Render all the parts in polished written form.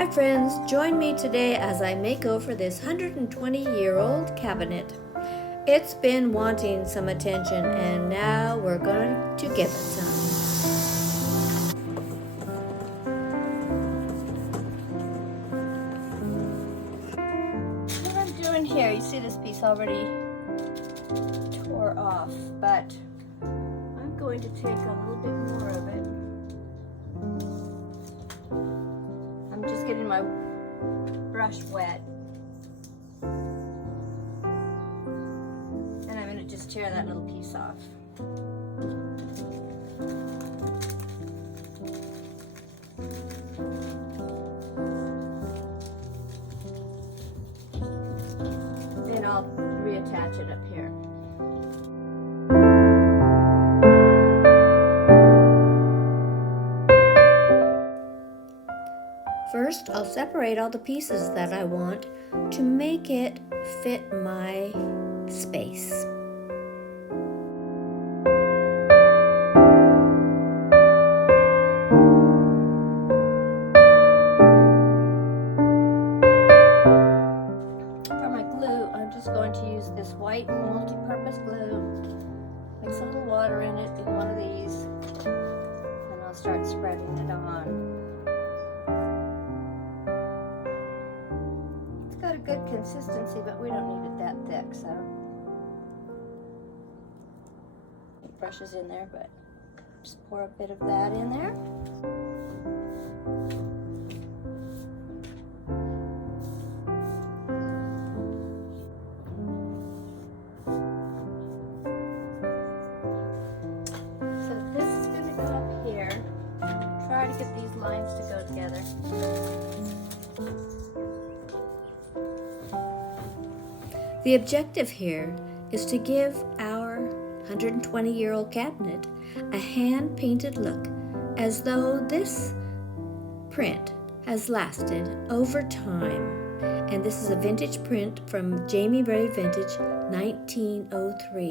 Hi friends, join me today as I make over this 120-year-old cabinet. It's been wanting some attention and now we're going to give it some. What I'm doing here, you see this piece already tore off, but I'm going to take a little bit more of it. I'm just getting my brush wet. And I'm going to just tear that little piece off. Then I'll reattach it up here. First, I'll separate all the pieces that I want to make it fit my space. For my glue, I'm just going to use this white multi-purpose glue. Mix a little water in it in one of these, and I'll start spreading it on. Got a good consistency, but we don't need it that thick, so brushes in there, but just pour a bit of that in there. So this is going to go up here. Try to get these lines to go together. The objective here is to give our 120-year-old cabinet a hand-painted look, as though this print has lasted over time. And this is a vintage print from Jami Vintage 1903.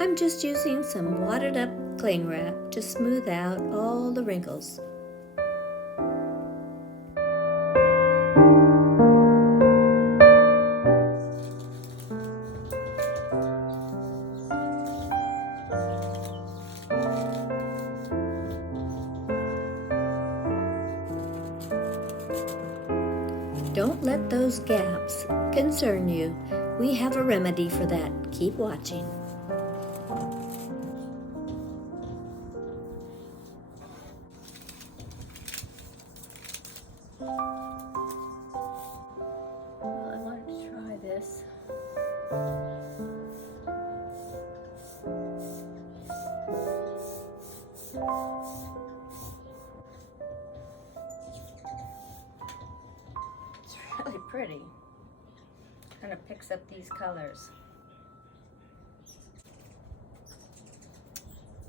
I'm just using some wadded up cling wrap to smooth out all the wrinkles. Don't let those gaps concern you. We have a remedy for that. Keep watching. Well, I wanted to try this. Really pretty. Kind of picks up these colors.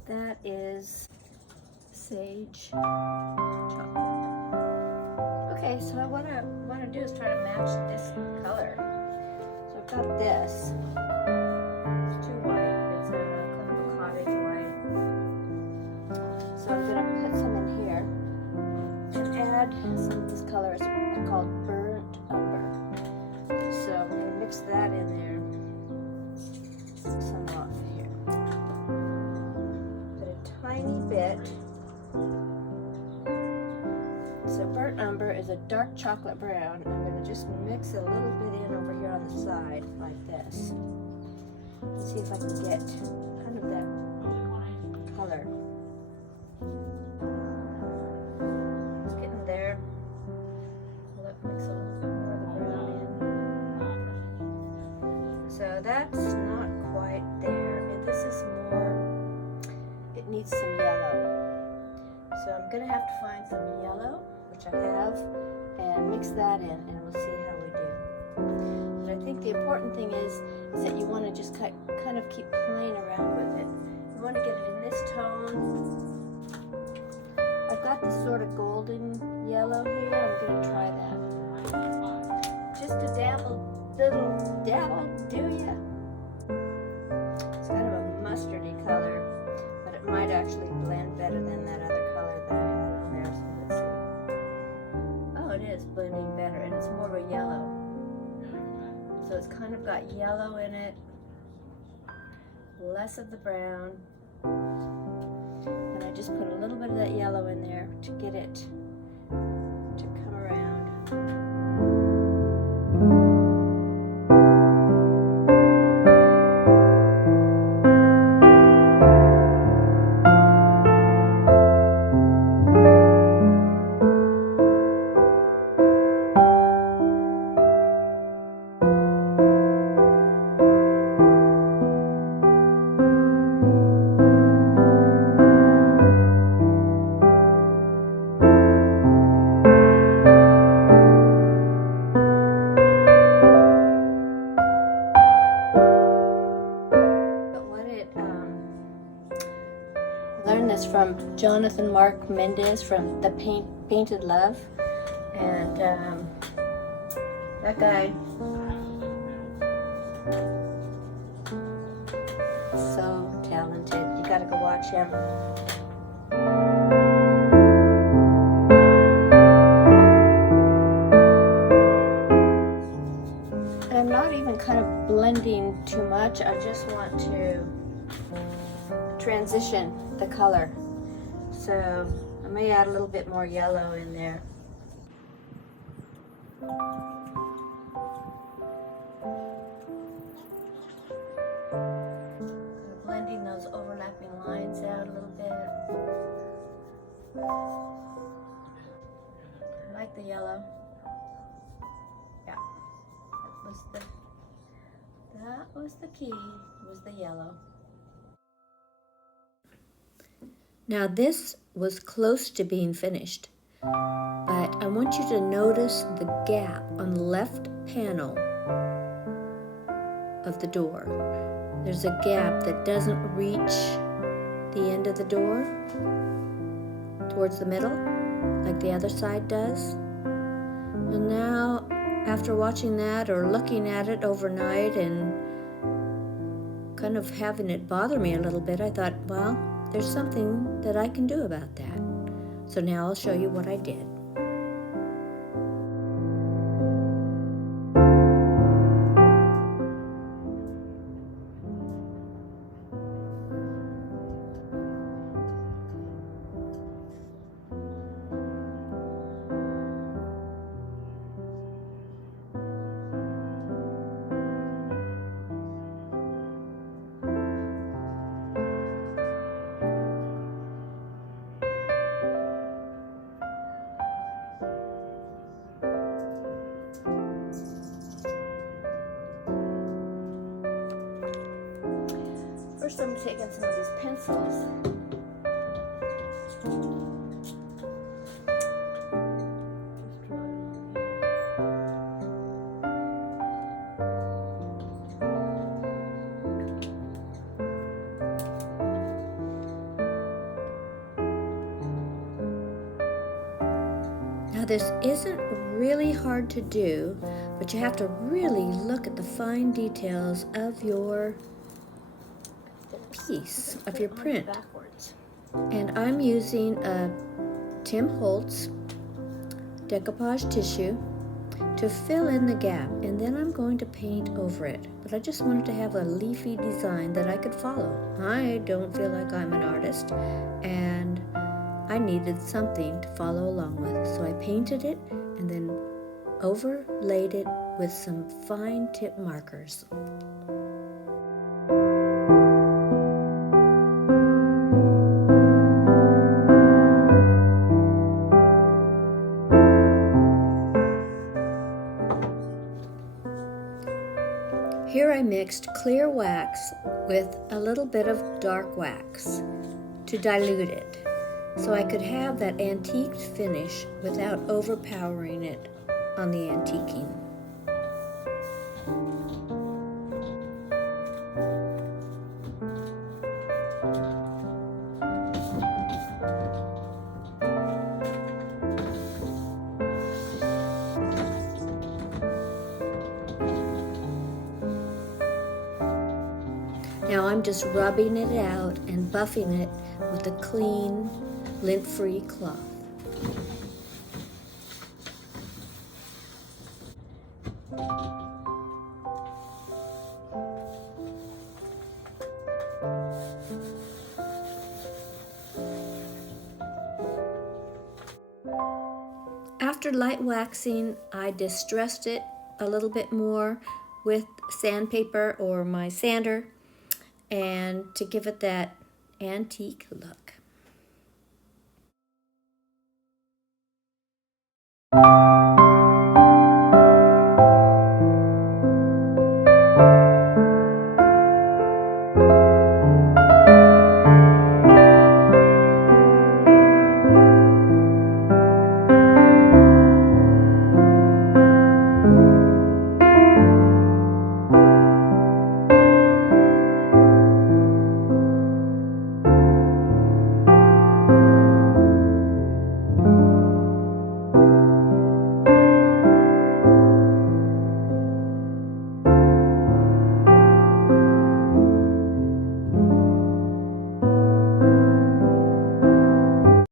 That is sage chocolate. Okay, so what I want to do is try to match this color. So I've got this. It's too white. It's a kind of a cottage white. So I'm going to put some in here and add some of this color. It's called burnt umber. So I'm going to mix that in there. Some off here. Put a tiny bit. So burnt umber is a dark chocolate brown. I'm going to just mix a little bit in over here on the side like this. Let's see if I can get kind of that color. It's getting there. Mix a little bit more of the brown in. So that's not quite there. And this is more, it needs some yellow. So I'm going to have to find some yellow, which I have, and mix that in, and we'll see how we do. But I think the important thing is that you want to just kind of keep playing around with it. You want to get it in this tone. I've got this sort of golden yellow here. I'm going to try that. Just a little dabble, do ya? It's kind of a mustardy color, but it might actually blend better than that other color it's kind of got yellow in it, less of the brown. And I just put a little bit of that yellow in there to get it to come around. From Jonathan Mark-Mendes from the Painted Love, and that guy, so talented. You gotta go watch him. And I'm not even kind of blending too much. I just want to transition the color. So I may add a little bit more yellow in there. Blending those overlapping lines out a little bit. I like the yellow. Yeah, that was the key, was the yellow. Now this was close to being finished, but I want you to notice the gap on the left panel of the door. There's a gap that doesn't reach the end of the door towards the middle, like the other side does. And now, after watching that or looking at it overnight and kind of having it bother me a little bit, I thought, well, there's something that I can do about that. So now I'll show you what I did. First I'm taking some of these pencils. Now this isn't really hard to do, but you have to really look at the fine details of your piece, of your print. And I'm using a Tim Holtz decoupage tissue to fill in the gap, and then I'm going to paint over it. But I just wanted to have a leafy design that I could follow. I don't feel like I'm an artist, and I needed something to follow along with. So I painted it and then overlaid it with some fine tip markers. Here I mixed clear wax with a little bit of dark wax to dilute it, so I could have that antiqued finish without overpowering it on the antiquing. Now I'm just rubbing it out and buffing it with a clean, lint-free cloth. After light waxing, I distressed it a little bit more with sandpaper or my sander, and to give it that antique look.